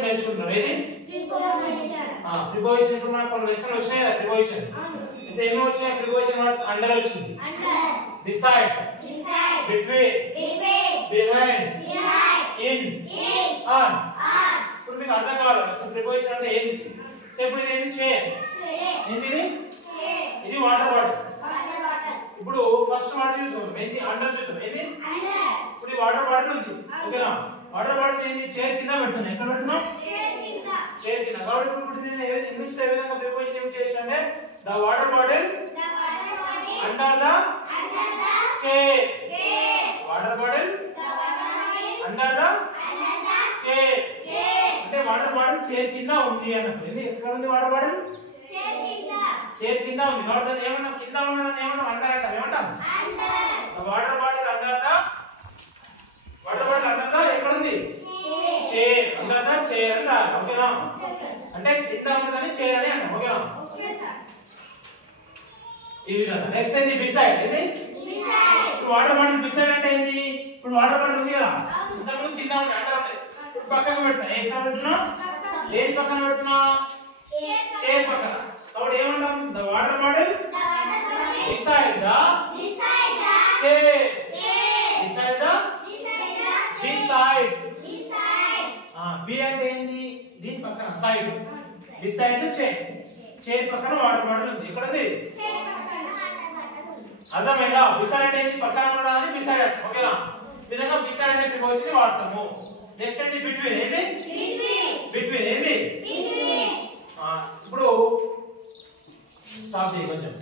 Concept నేర్చుకుంటున్నాం. ఏది preposition. ఇప్పుడు మనకు కొన్ని లెసన్ వచ్చినాయి కదా ప్రిపోజిషన్. ఏమో వచ్చినాయి ప్రిపోజిషన్ వర్డ్స్. అండర్ వచ్చింది, beside, between, behind, in, on. ఇప్పుడు మీకు అర్థం కావాలి అసలు ప్రిపోజిషన్ అంటే ఏంటి. సో ఇప్పుడు ఇది ఏంటి, చే. ఏంటిది, ఇది వాటర్ బాటిల్. ఇప్పుడు ఫస్ట్ వర్డ్ చూద్దాం, ఏంటి, అండర్ చూద్దాం. ఏంటి, ఇప్పుడు ఈ వాటర్ బాటిల్ ఉంది ఓకేనా. వాటర్ బాటిల్ ఏంటి, చైర్ కింద పెడుతున్నా. ఎక్కడ పెడుతున్నా, చైర్ కింద. కాబట్టి ఇప్పుడు నేను ఏదైతే ఇంగ్లీష్ లో ఏ విధంగా ప్రిపోజిషన్ యూజ్ చేసానంటే the water bottle under the chair. Water bottle under the chair. అంటే వాటర్ బాటిల్ చైర్ కింద ఉంది అన్నప్పుడు. ఏంది, ఎక్కడ ఉంది వాటర్ బాటిల్, చైర్ కింద ఉంది. కాబట్టి ఏమన్నా కింద ఉన్నదని ఏమన్నా అండర్ అంటాం. ఏమంటాం, water bottle under the, water bottle under the ఎక్కడ ఉంది, చైర్. అండర్ ద చైర్ అంటారు ఓకేనా. అంటే కింద ఉన్నదని చైర్ అని అంటాం ఓకేనా. ఈ విధంగా. నెక్స్ట్ ఏంది, బిసైడ్. ఇది ఇప్పుడు వాటర్ బాటిల్ బిసైడ్ అంటే ఏంది, ఇప్పుడు వాటర్ బాటిల్ ఉంది కదా, ఇంతకుముందు కింద ఉంది అండర్ ఉంది. ఇప్పుడు పక్కకు పెడతా. ఎక్కడ పెడుతున్నా, దేని పక్కన పెడుతున్నా, చైర్ పక్కన. కాబట్టి ఏమంటాం, the water bottle beside the chair. beside the beside. B అంటే ఏంది, దీని పక్కన side. beside the chair. Chair పక్కన వాటర్ బాటిల్ ఉంది. ఎక్కడ ఉంది, అర్థమైందా. బిసైడ్ అంటే ఏంది, పక్కన ఉండడానికి బిసైడ్ అంటే ఓకేనా. ఈ విధంగా బిసైడ్ అనే ప్రిపోజిషన్ వాడతాము. నెక్స్ట్ ఏంది, బిట్వీన్. ఏంది, బిట్వీన్. ఏంది, ఇప్పుడు స్టాప్ చేయి కొంచెం.